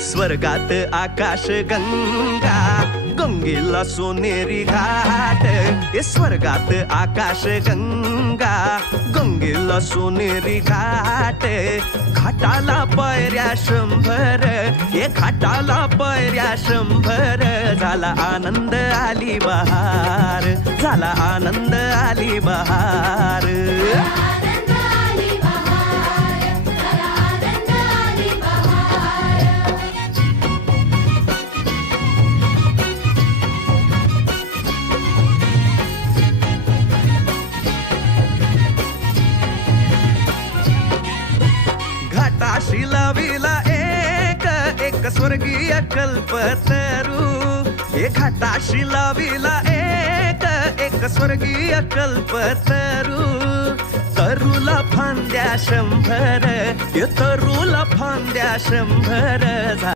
स्वर्गात आकाश गंगा, गंगेला सोनेरी घाट. स्वर्गात आकाश गंगा, गंगेला सोनेरी घाट. घाटाला पायऱ्या 100, घाटाला पायऱ्या 100. झाला आनंद आली बहार, झाला आनंद आली बहार. घाटाशी लाविला एक स्वर्गीय कल्पतरू. घाटाशी लाविला एक स्वर्गीय कल्पतरू. तरूला फांद्या 100, तरूला फांद्या 100.